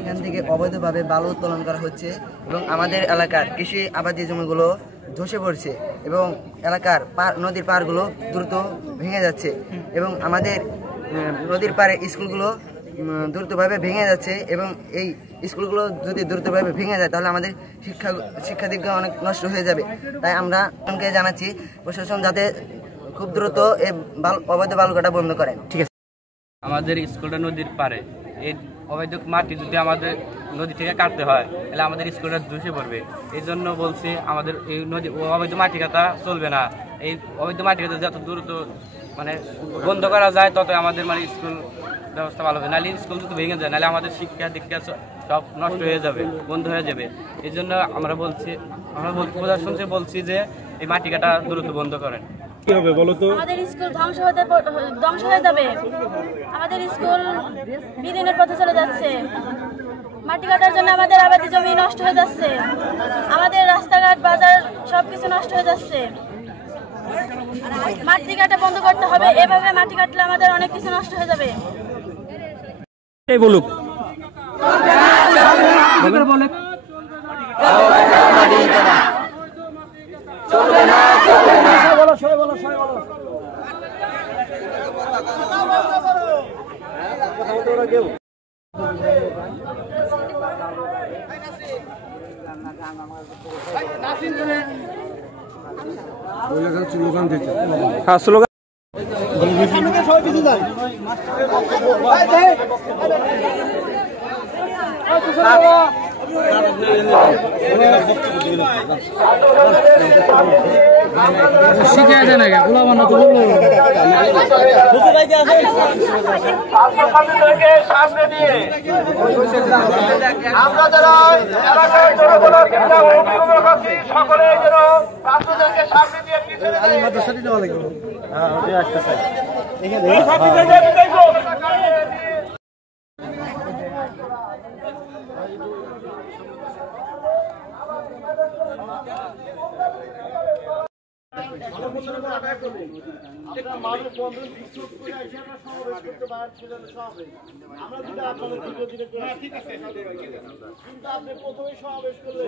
এখান থেকে অবৈধভাবে বালু উত্তোলন করা হচ্ছে এবং আমাদের এলাকার কৃষি আবাদি জমিগুলো ধসে পড়ছে এবং এলাকার নদীর পাড়গুলো দ্রুত ভেঙে যাচ্ছে এবং আমাদের নদীর পাড়ে স্কুলগুলো দ্রুতভাবে ভেঙে যাচ্ছে এবং এই স্কুলগুলো যদি দ্রুতভাবে ভেঙে যায় তাহলে আমাদের শিক্ষা দীক্ষা অনেক নষ্ট হয়ে যাবে। তাই আমরা জানাচ্ছি প্রশাসন যাতে খুব দ্রুত এই অবৈধ বালু কাটা বন্ধ করেন। ঠিক আছে, আমাদের স্কুলটা নদীর পাড়ে, এই অবৈধ মাটি যদি আমাদের নদী থেকে কাটতে হয় তাহলে আমাদের স্কুলটা ধসে পড়বে। এই জন্য বলছি আমাদের এই নদী অবৈধ মাটি কাটা চলবে না। এই অবৈধ মাটি কাটা যত দ্রুত বন্ধ করা যায় তত আমাদের স্কুল ব্যবস্থা ভালো হবে। নাহলে স্কুল যদি ভেঙে যায় নাহলে আমাদের শিক্ষা দীক্ষা সব নষ্ট হয়ে যাবে, বন্ধ হয়ে যাবে। এই জন্য আমরা প্রশাসনকে বলছি যে এই মাটি কাটা দ্রুত বন্ধ করেন। কি হবে বলো তো? আমাদের স্কুল ধ্বংস হয়ে যাবে। আমাদের স্কুল বিলীনের পথে চলে যাচ্ছে। মাটি কাটার জন্য আমাদের আবাদি জমি নষ্ট হয়ে যাচ্ছে, আমাদের রাস্তাঘাট বাজার সবকিছু নষ্ট হয়ে যাচ্ছে। মাটি কাটা বন্ধ করতে হবে, এভাবে মাটি কাটলে আমাদের অনেক কিছু নষ্ট হয়ে যাবে। এই বলুক স্লোগান দিতে। হ্যাঁ, স্লোগান শিখে আছে না গোলা বানা তো বলবো সামনে দিয়ে আমরা যারা এলাকায় অভিভাবক আছি সকলে যেন ছাত্রদেরকে সামনে দিয়ে মানুষ বন্ধন বিক্ষোভ করে এসে আমরা সমাবেশ করতে আমরা যেটা আপনাদের ভিডিও দিনে করে ঠিক আছে, কিন্তু আপনি প্রথমে সমাবেশ করলে